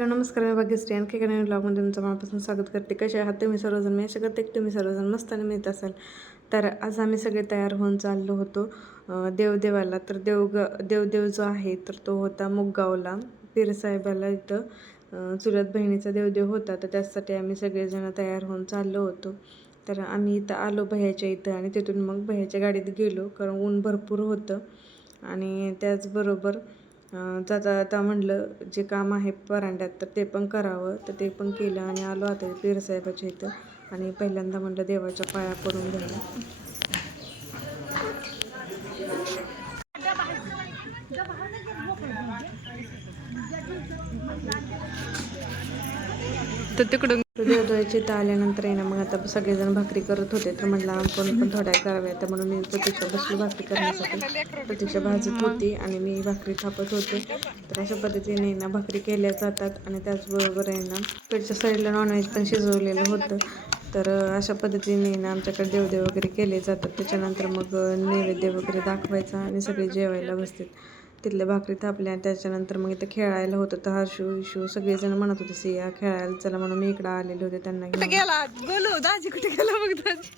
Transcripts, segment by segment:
Hello नमस्कार, मी भाग्यश्री आणखी एका नवीन ब्लॉगमध्ये तुमचं मनापासून स्वागत करते. कसे आहात तुम्ही सर्वजण? मी आशा करते की तुम्ही सर्वजण मस्ताने मिळत असाल. तर आज आम्ही सगळे तयार होऊन चाललो होतो देवदेवाला. तर देवदेव जो आहे तर तो होता मुगगावला, पीरसाहेबाला. इथं चुलत बहिणीचा देवदेव होता, तर त्यासाठी आम्ही सगळेजण तयार होऊन चाललो होतो. तर आम्ही इथं आलो भैयाच्या इथं आणि तिथून मग भैयाच्या गाडीत गेलो, कारण ऊन भरपूर होतं. आणि त्याचबरोबर जाता जाता म्हटलं जे काम आहे परांड्यात तर ते पण करावं, तर ते पण केलं आणि आलो आता पीरसाहेबाच्या इथं. आणि पहिल्यांदा म्हटलं देवाच्या पाया पडून घ्यावं. तर तिकडून देवदेवाच्या इथं आल्यानंतर आहे ना, मग आता सगळेजण भाकरी करत होते. तर म्हटलं आपण पण थोड्या कराव्या, तर म्हणून मी प्रतीक्षा बसली भाकरी करण्यासाठी. प्रतीक्षा भाजत होती आणि मी भाकरी थापत होते. तर अशा पद्धतीने ना भाकरी केल्या जातात. आणि त्याचबरोबर आहे ना इकडच्या साईडला नॉनव्हेज पण शिजवलेलं होतं. तर अशा पद्धतीने ना आमच्याकडे देवदेव वगैरे केले जातात. त्याच्यानंतर मग नैवेद्य वगैरे दाखवायचा आणि सगळे जेवायला बसतात. तिथल्या भाकरी थापल्या. त्याच्यानंतर मग इथं खेळायला होतं, तर हर्षू इशू सगळेजण म्हणत होते सिया खेळायला चला, म्हणून मी इकडं आलेले होते त्यांना घेऊन. गेला बोलू दाजी, कुठे गेला बघ दाजी.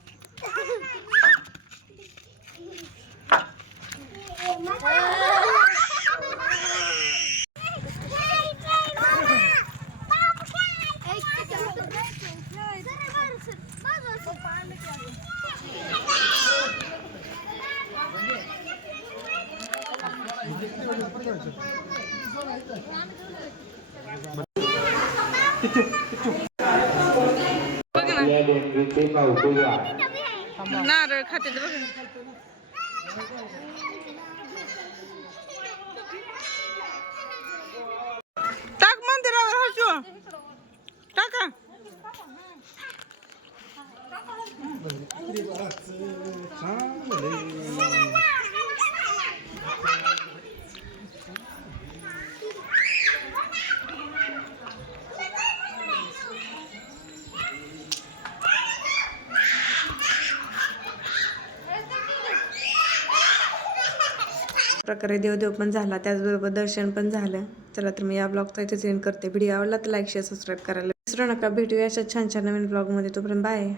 नारळ खाते बघ. टाक मंदिरावर हसू टाका. प्रकारे देवदेव पण झाला, त्याचबरोबर दर्शन पण झालं. चला तर मी या ब्लॉगचा इथे सेंड करते. व्हिडिओ आवडला तर लाईक शेअर सबस्क्राईब करायला विसरू नका. भेटूया अशा छान छान नवीन ब्लॉगमध्ये. तोपर्यंत बाय.